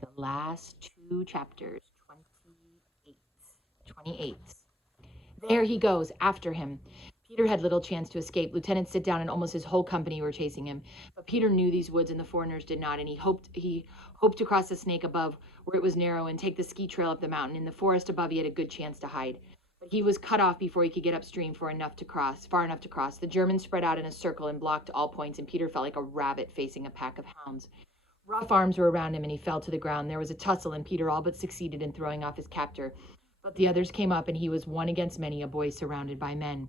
The last two chapters, 28. 28. There he goes, after him. Peter had little chance to escape. Lieutenant Sit Down and almost his whole company were chasing him. But Peter knew these woods and the foreigners did not, and he hoped to cross the snake above where it was narrow and take the ski trail up the mountain. In the forest above he had a good chance to hide. But he was cut off before he could get upstream far enough to cross. The Germans spread out in a circle and blocked all points, and Peter felt like a rabbit facing a pack of hounds. Rough arms were around him, and he fell to the ground. There was a tussle, and Peter all but succeeded in throwing off his captor. But the others came up, and he was one against many, a boy surrounded by men.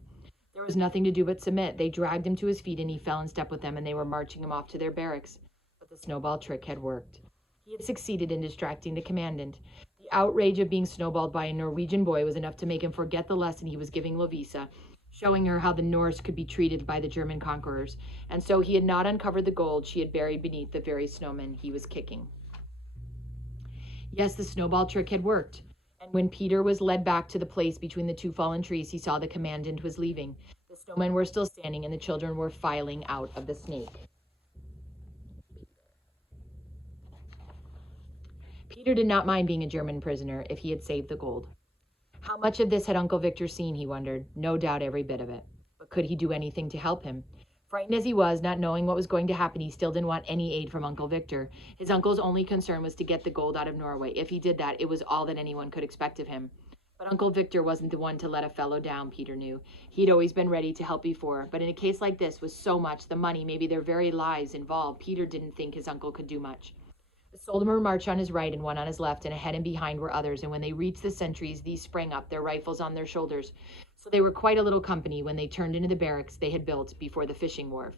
There was nothing to do but submit. They dragged him to his feet, and he fell in step with them, and they were marching him off to their barracks. But the snowball trick had worked. He had succeeded in distracting the commandant. The outrage of being snowballed by a Norwegian boy was enough to make him forget the lesson he was giving Lovisa, showing her how the Norse could be treated by the German conquerors. And so he had not uncovered the gold she had buried beneath the very snowman he was kicking. Yes, the snowball trick had worked. And when Peter was led back to the place between the two fallen trees, he saw the commandant was leaving. The snowmen were still standing, and the children were filing out of the snake. Peter did not mind being a German prisoner if he had saved the gold. How much of this had Uncle Victor seen, he wondered. No doubt every bit of it. But could he do anything to help him? Frightened as he was, not knowing what was going to happen, he still didn't want any aid from Uncle Victor. His uncle's only concern was to get the gold out of Norway. If he did that, it was all that anyone could expect of him. But Uncle Victor wasn't the one to let a fellow down, Peter knew. He'd always been ready to help before, but in a case like this, with so much, the money, maybe their very lives involved, Peter didn't think his uncle could do much. The soldier marched on his right and one on his left, and ahead and behind were others, and when they reached the sentries, these sprang up, their rifles on their shoulders. So they were quite a little company when they turned into the barracks they had built before the fishing wharf.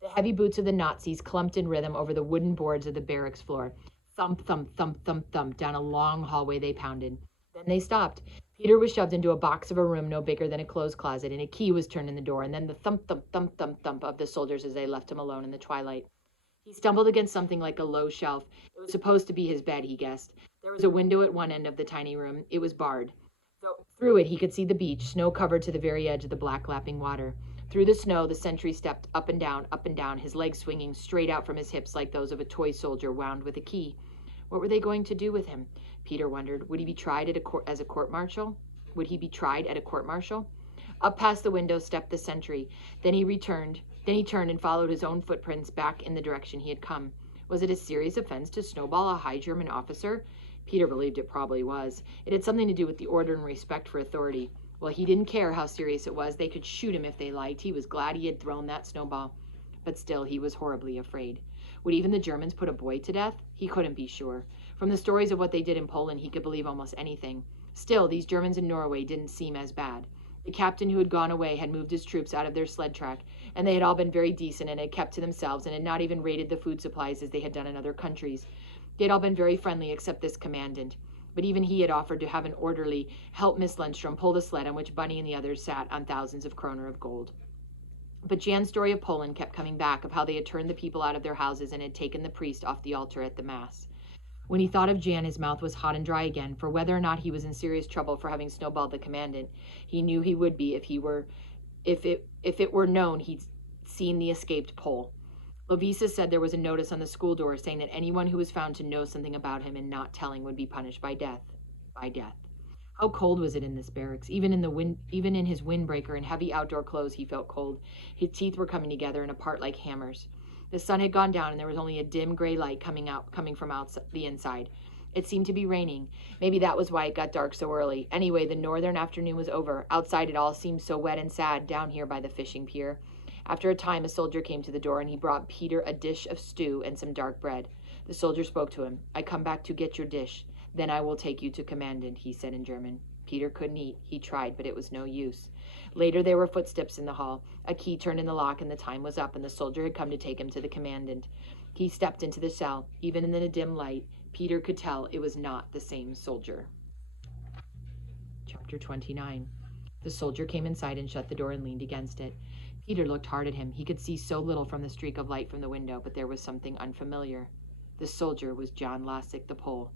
The heavy boots of the Nazis clumped in rhythm over the wooden boards of the barracks floor. Thump, thump, thump, thump, thump, down a long hallway they pounded. Then they stopped. Peter was shoved into a box of a room no bigger than a clothes closet, and a key was turned in the door, and then the thump, thump, thump, thump, thump of the soldiers as they left him alone in the twilight. He stumbled against something like a low shelf. It was supposed to be his bed, he guessed. There was a window at one end of the tiny room. It was barred. Through it, he could see the beach, snow-covered to the very edge of the black lapping water. Through the snow, the sentry stepped up and down, his legs swinging straight out from his hips like those of a toy soldier wound with a key. What were they going to do with him? Peter wondered. Would he be tried as a court-martial? Would he be tried at a court-martial? Up past the window stepped the sentry. Then he turned and followed his own footprints back in the direction he had come. Was it a serious offense to snowball a high German officer? Peter believed it probably was. It had something to do with the order and respect for authority. Well, he didn't care how serious it was. They could shoot him if they liked. He was glad he had thrown that snowball. But still, he was horribly afraid. Would even the Germans put a boy to death? He couldn't be sure. From the stories of what they did in Poland, he could believe almost anything. Still, these Germans in Norway didn't seem as bad. The captain who had gone away had moved his troops out of their sled track, and they had all been very decent and had kept to themselves and had not even raided the food supplies as they had done in other countries. They had all been very friendly except this commandant. But even he had offered to have an orderly help Miss Lundstrom pull the sled on which Bunny and the others sat on thousands of kroner of gold. But Jan's story of Poland kept coming back, of how they had turned the people out of their houses and had taken the priest off the altar at the Mass. When he thought of Jan, his mouth was hot and dry again, for whether or not he was in serious trouble for having snowballed the commandant, he knew he would be if it were known he'd seen the escaped Pole. Lovisa said there was a notice on the school door saying that anyone who was found to know something about him and not telling would be punished by death. By death. How cold was it in this barracks? Even in his windbreaker and heavy outdoor clothes, he felt cold. His teeth were coming together and apart like hammers. The sun had gone down, and there was only a dim gray light coming from outside the inside. It seemed to be raining. Maybe that was why it got dark so early. Anyway, the northern afternoon was over. Outside it all seemed so wet and sad down here by the fishing pier. After a time, a soldier came to the door, and he brought Peter a dish of stew and some dark bread. The soldier spoke to him. "I come back to get your dish. Then I will take you to commandant," he said in German. Peter couldn't eat. He tried, but it was no use. Later there were footsteps in the hall. A key turned in the lock, and the time was up, and the soldier had come to take him to the commandant. He stepped into the cell. Even in the dim light, Peter could tell it was not the same soldier. Chapter 29. The soldier came inside and shut the door and leaned against it. Peter looked hard at him. He could see so little from the streak of light from the window, but there was something unfamiliar. The soldier was John Lassick, the Pole.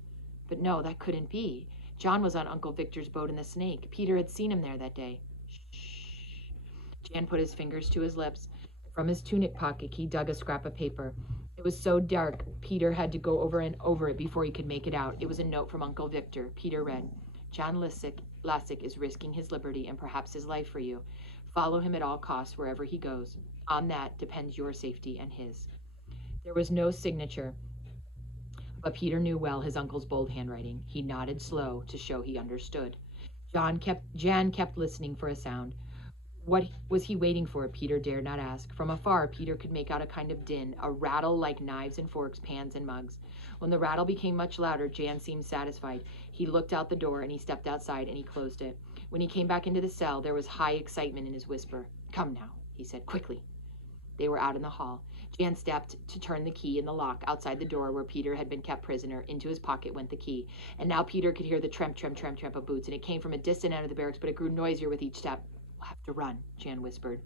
But no, that couldn't be. John was on Uncle Victor's boat in the Snake. Peter had seen him there that day. Shh. Jan put his fingers to his lips. From his tunic pocket, he dug a scrap of paper. It was so dark, Peter had to go over and over it before he could make it out. It was a note from Uncle Victor. Peter read, John Lassick is risking his liberty and perhaps his life for you. Follow him at all costs wherever he goes. On that depends your safety and his. There was no signature, but Peter knew well his uncle's bold handwriting. He nodded slow to show he understood. Jan kept listening for a sound. What was he waiting for? Peter dared not ask. From afar, Peter could make out a kind of din, a rattle like knives and forks, pans and mugs. When the rattle became much louder, Jan seemed satisfied. He looked out the door and he stepped outside and he closed it. When he came back into the cell, there was high excitement in his whisper. Come now, he said, quickly. They were out in the hall. Jan stepped to turn the key in the lock outside the door where Peter had been kept prisoner. Into his pocket went the key. And now Peter could hear the tramp, tramp, tramp, tramp of boots, and it came from a distant end of the barracks, but it grew noisier with each step. We'll have to run, Jan whispered.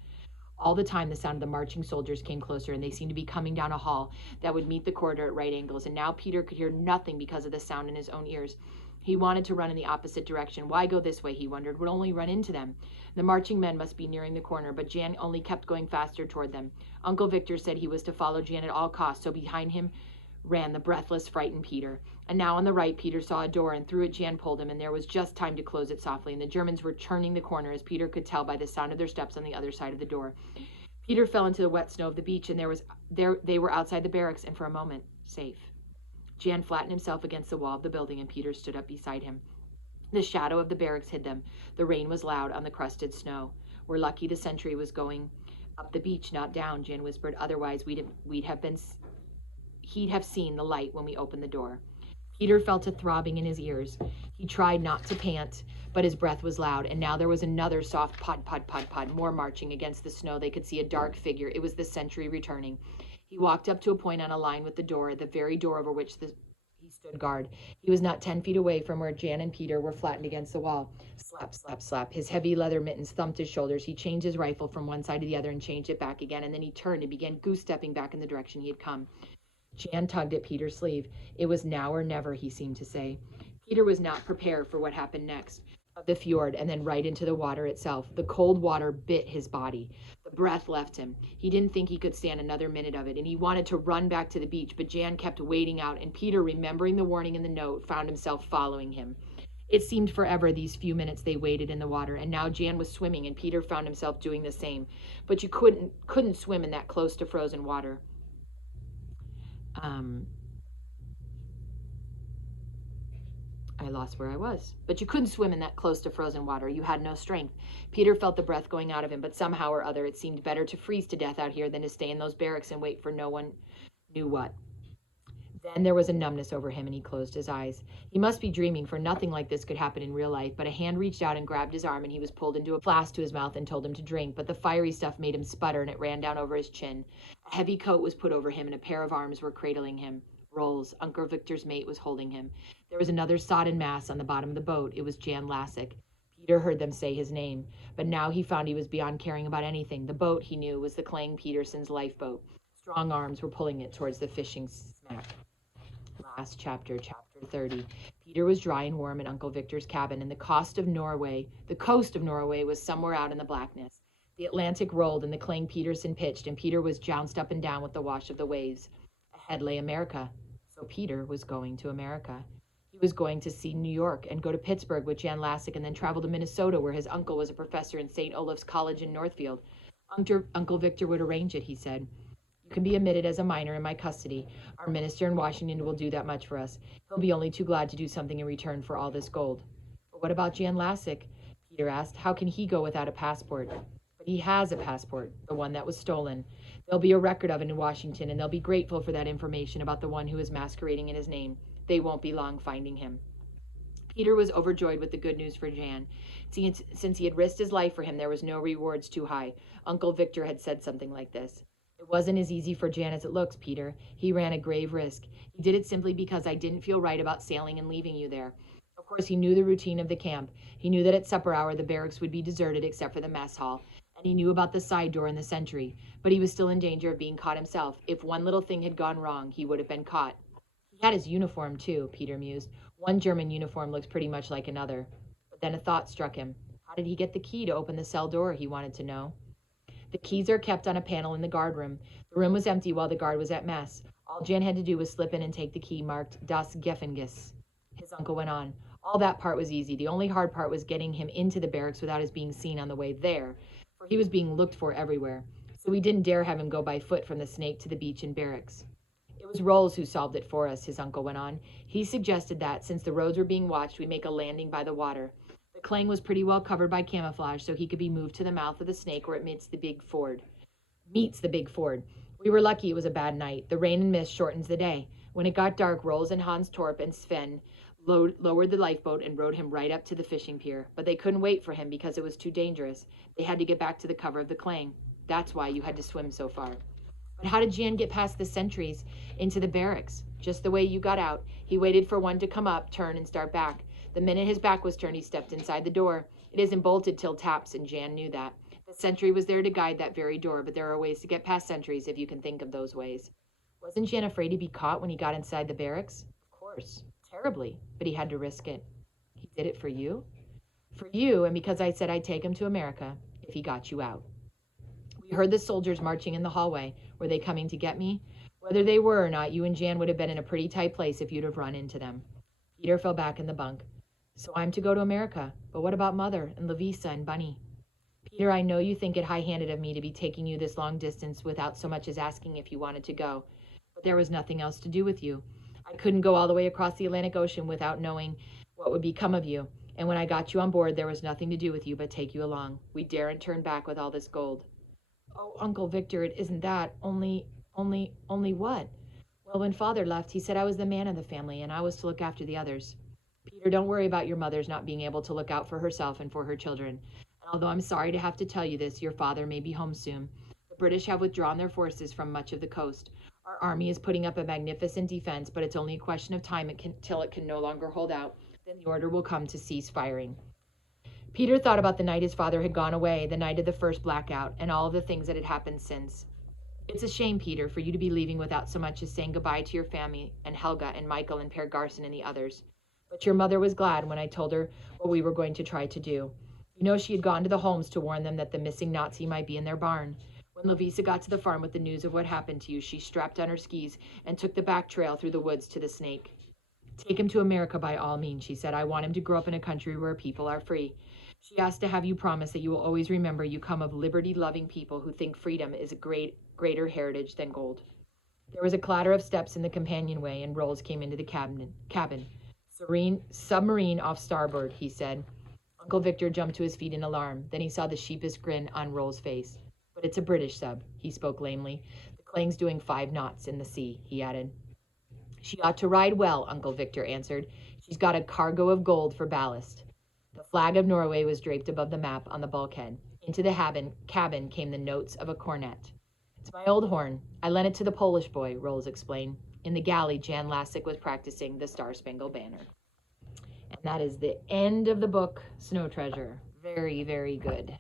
All the time, the sound of the marching soldiers came closer, and they seemed to be coming down a hall that would meet the corridor at right angles, and now Peter could hear nothing because of the sound in his own ears. He wanted to run in the opposite direction. Why go this way, he wondered. Would only run into them. The marching men must be nearing the corner, but Jan only kept going faster toward them. Uncle Victor said he was to follow Jan at all costs, so behind him ran the breathless, frightened Peter. And now on the right, Peter saw a door, and through it Jan pulled him, and there was just time to close it softly, and the Germans were turning the corner, as Peter could tell by the sound of their steps on the other side of the door. Peter fell into the wet snow of the beach, and they were outside the barracks, and for a moment, safe. Jan flattened himself against the wall of the building, and Peter stood up beside him. The shadow of the barracks hid them. The rain was loud on the crusted snow. We're lucky the sentry was going up the beach, not down, Jan whispered. Otherwise, he'd have seen the light when we opened the door. Peter felt a throbbing in his ears. He tried not to pant, but his breath was loud, and now there was another soft pod, pod, pod, pod, more marching against the snow. They could see a dark figure. It was the sentry returning. He walked up to a point on a line with the door, the very door over which he stood guard. He was not 10 feet away from where Jan and Peter were flattened against the wall. Slap, slap, slap. His heavy leather mittens thumped his shoulders. He changed his rifle from one side to the other and changed it back again, and then he turned and began goose-stepping back in the direction he had come. Jan tugged at Peter's sleeve. It was now or never, he seemed to say. Peter was not prepared for what happened next. Of the fjord and then right into the water itself. The cold water bit his body. The breath left him. He didn't think he could stand another minute of it, and he wanted to run back to the beach, but Jan kept waiting out, and Peter, remembering the warning in the note, found himself following him. It seemed forever, these few minutes they waited in the water, and now Jan was swimming, and Peter found himself doing the same. But you couldn't swim in that close to frozen water. I lost where I was. But you couldn't swim in that close to frozen water. You had no strength. Peter felt the breath going out of him, but somehow or other it seemed better to freeze to death out here than to stay in those barracks and wait for no one knew what. Then there was a numbness over him, and he closed his eyes. He must be dreaming, for nothing like this could happen in real life, but a hand reached out and grabbed his arm, and he was pulled into a flask to his mouth and told him to drink, but the fiery stuff made him sputter, and it ran down over his chin. A heavy coat was put over him, and a pair of arms were cradling him. Rolls, Uncle Victor's mate, was holding him. There was another sodden mass on the bottom of the boat. It was Jan Lassick. Peter heard them say his name, but now he found he was beyond caring about anything. The boat, he knew, was the Clang Peterson's lifeboat. Strong arms were pulling it towards the fishing smack. Last chapter, chapter 30. Peter was dry and warm in Uncle Victor's cabin, and the coast of Norway was somewhere out in the blackness. The Atlantic rolled, and the Clang Peterson pitched, and Peter was jounced up and down with the wash of the waves. Ahead lay America. So Peter was going to America. He was going to see New York and go to Pittsburgh with Jan Lassick and then travel to Minnesota, where his uncle was a professor in St. Olaf's College in Northfield. Uncle Victor would arrange it, he said. You can be admitted as a minor in my custody. Our minister in Washington will do that much for us. He'll be only too glad to do something in return for all this gold. But what about Jan Lassick? Peter asked. How can he go without a passport? But he has a passport, the one that was stolen. There'll be a record of it in Washington, and they'll be grateful for that information about the one who is masquerading in his name. They won't be long finding him. Peter was overjoyed with the good news for Jan. Since he had risked his life for him, there was no rewards too high. Uncle Victor had said something like this. It wasn't as easy for Jan as it looks, Peter. He ran a grave risk. He did it simply because I didn't feel right about sailing and leaving you there. Of course, he knew the routine of the camp. He knew that at supper hour the barracks would be deserted except for the mess hall. And he knew about the side door in the sentry. But he was still in danger of being caught himself. If one little thing had gone wrong, he would have been caught. He had his uniform, too, Peter mused. One German uniform looks pretty much like another. But then a thought struck him. How did he get the key to open the cell door, he wanted to know. The keys are kept on a panel in the guard room. The room was empty while the guard was at mess. All Jan had to do was slip in and take the key marked Das Gefängnis. His uncle went on. All that part was easy. The only hard part was getting him into the barracks without his being seen on the way there, for he was being looked for everywhere. So we didn't dare have him go by foot from the Snake to the beach and barracks. It was Rolls who solved it for us, his uncle went on. He suggested that, since the roads were being watched, we make a landing by the water. The Clang was pretty well covered by camouflage, so he could be moved to the mouth of the Snake where it meets the big ford. We were lucky it was a bad night. The rain and mist shortens the day. When it got dark, Rolls and Hans Torp and Sven lowered the lifeboat and rowed him right up to the fishing pier. But they couldn't wait for him because it was too dangerous. They had to get back to the cover of the Clang. That's why you had to swim so far. But how did Jan get past the sentries into the barracks? Just the way you got out. He waited for one to come up, turn, and start back. The minute his back was turned, he stepped inside the door. It isn't bolted till taps, and Jan knew that. The sentry was there to guide that very door, but there are ways to get past sentries if you can think of those ways. Wasn't Jan afraid to be caught when he got inside the barracks? Of course. Terribly. But he had to risk it. He did it for you? For you, and because I said I'd take him to America if he got you out. We heard the soldiers marching in the hallway. Were they coming to get me? Whether they were or not, you and Jan would have been in a pretty tight place if you'd have run into them. Peter fell back in the bunk. So I'm to go to America. But what about Mother and Lavisa and Bunny? Peter, I know you think it high-handed of me to be taking you this long distance without so much as asking if you wanted to go. But there was nothing else to do with you. I couldn't go all the way across the Atlantic Ocean without knowing what would become of you. And when I got you on board, there was nothing to do with you but take you along. We daren't turn back with all this gold. Oh, Uncle Victor, it isn't that. Only what? Well, when Father left, he said I was the man of the family and I was to look after the others. Peter, don't worry about your mother's not being able to look out for herself and for her children. And although I'm sorry to have to tell you this, your father may be home soon. The British have withdrawn their forces from much of the coast. Our army is putting up a magnificent defense, but it's only a question of time till it can no longer hold out. Then the order will come to cease firing. Peter thought about the night his father had gone away, the night of the first blackout, and all of the things that had happened since. It's a shame, Peter, for you to be leaving without so much as saying goodbye to your family and Helga and Michael and Per Garson and the others. But your mother was glad when I told her what we were going to try to do. You know, she had gone to the Holmes to warn them that the missing Nazi might be in their barn. When Lavisa got to the farm with the news of what happened to you, she strapped on her skis and took the back trail through the woods to the Snake. Take him to America by all means, she said. I want him to grow up in a country where people are free. She asked to have you promise that you will always remember you come of liberty-loving people who think freedom is a greater heritage than gold. There was a clatter of steps in the companionway, and Rolls came into the cabin. Submarine off starboard, he said. Uncle Victor jumped to his feet in alarm. Then he saw the sheepish grin on Rolls' face. But it's a British sub, he spoke lamely. The Clang's doing 5 knots in the sea, he added. She ought to ride well, Uncle Victor answered. She's got a cargo of gold for ballast. The flag of Norway was draped above the map on the bulkhead. Into the cabin came the notes of a cornet. It's my old horn. I lent it to the Polish boy, Rolls explained. In the galley, Jan Lassick was practicing the Star-Spangled Banner. And that is the end of the book, Snow Treasure. Very, very good.